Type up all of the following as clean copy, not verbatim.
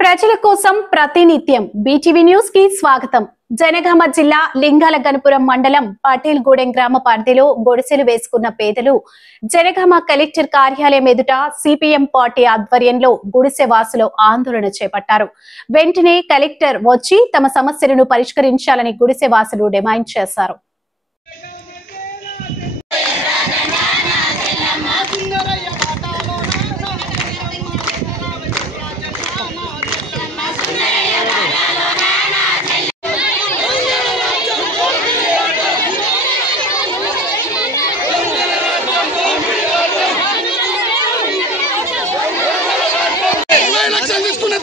ప్రజల కోసం ప్రతినిత్యం బీటీవీ న్యూస్ కి స్వాగతం. జనగామ జిల్లా లింగాల గణపురం మండలం పటేల్ గూడెం గ్రామ పరిధిలో గుడిసెలు వేసుకున్న పేదలు జనగామ కలెక్టర్ కార్యాలయం ఎదుట సిపిఎం పార్టీ ఆధ్వర్యంలో గుడిసె వాసులు ఆందోళన చేపట్టారు. వెంటనే కలెక్టర్ వచ్చి తమ సమస్యలను పరిష్కరించాలని గుడిసె వాసులు డిమాండ్ చేశారు.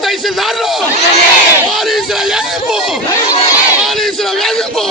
తహసీల్దార్లు పోలీసుల వేధింపు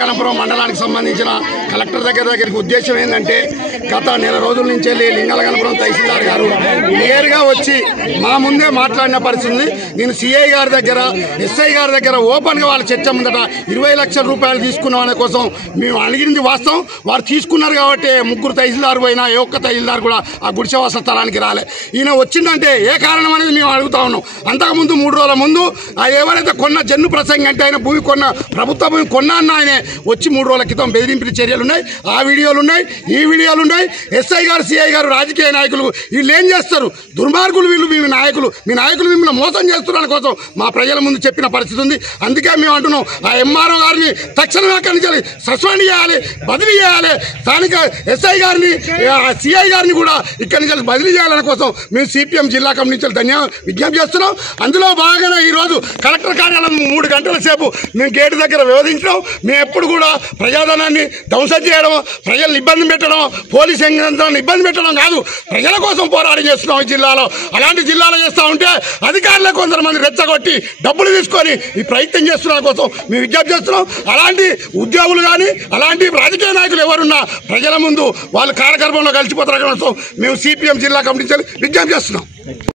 గణపురం మండలానికి సంబంధించిన కలెక్టర్ దగ్గరికి ఉద్దేశం ఏంటంటే గత నెల రోజుల నుంచి వెళ్ళి లింగాల గణపురం తహసీల్దార్ గారు నేరుగా వచ్చి మా ముందే మాట్లాడిన పరిస్థితి. నేను సిఐ గారి దగ్గర ఎస్ఐ గారి దగ్గర ఓపెన్గా వాళ్ళ చర్చ ముందట 20 లక్షల రూపాయలు తీసుకున్నాం అనే కోసం మేము అడిగింది వాస్తవం. వారు తీసుకున్నారు కాబట్టి ముగ్గురు తహసీల్దార్ పోయినా ఏ ఒక్క తహసీల్దార్ కూడా ఆ గుడిసెవాస స్థలానికి రాలే. ఈయన వచ్చిందంటే ఏ కారణం అనేది మేము అడుగుతా ఉన్నాం. అంతకుముందు 3 రోజుల ముందు ఎవరైతే కొన్న జన్ను ప్రసంగం అంటే ఆయన భూమి కొన్న ప్రభుత్వ భూమి కొన్నా అన్న ఆయనే వచ్చి 3 రోజుల క్రితం బెదిరింపుల చర్యలు ఉన్నాయి. ఆ వీడియోలు ఉన్నాయి, ఈ వీడియోలు ఉన్నాయి. ఎస్ఐ గారు సిఐ గారు రాజకీయ నాయకులు వీళ్ళు ఏం చేస్తారు? దుర్మార్గులు వీళ్ళు. మీ నాయకులు మిమ్మల్ని మోసం చేస్తున్న కోసం మా ప్రజల ముందు చెప్పిన పరిస్థితి ఉంది. అందుకే మేము అంటున్నాం, ఆ ఎంఆర్ఓ గారిని తక్షణమే అక్కడి నుంచి సస్పెండ్ చేయాలి, బదిలీ చేయాలి. స్థానిక ఎస్ఐ గారిని సిఐ గారిని కూడా ఇక్కడి నుంచి బదిలీ చేయాలనే కోసం మేము సిపిఎం జిల్లా కమిటీ నుంచి విజ్ఞప్తి చేస్తున్నాం. అందులో భాగంగా ఈరోజు కలెక్టర్ కార్యాలయం 3 గంటల సేపు మేము గేటు దగ్గర వ్యవధించడం. మేము ఎప్పుడు కూడా ప్రజాధనాన్ని ధ్వంసం చేయడం, ప్రజలను ఇబ్బంది పెట్టడం, పోలీసు యంత్రాన్ని ఇబ్బంది పెట్టడం కాదు, ప్రజల కోసం పోరాటం చేస్తున్నాం ఈ జిల్లాలో. అలాంటి జిల్లాలో చేస్తూ ఉంటే అధికారులు కొంతమంది రెచ్చగొట్టి డబ్బులు తీసుకొని ఈ ప్రయత్నం చేస్తున్న కోసం మేము విజ్ఞప్తి చేస్తున్నాం. అలాంటి ఉద్యోగులు కానీ అలాంటి రాజకీయ నాయకులు ఎవరున్నా ప్రజల ముందు వాళ్ళు కాలగర్భంలో కలిసిపోతారు కోసం మేము సిపిఎం జిల్లా కమిటీ విజ్ఞప్తి చేస్తున్నాం.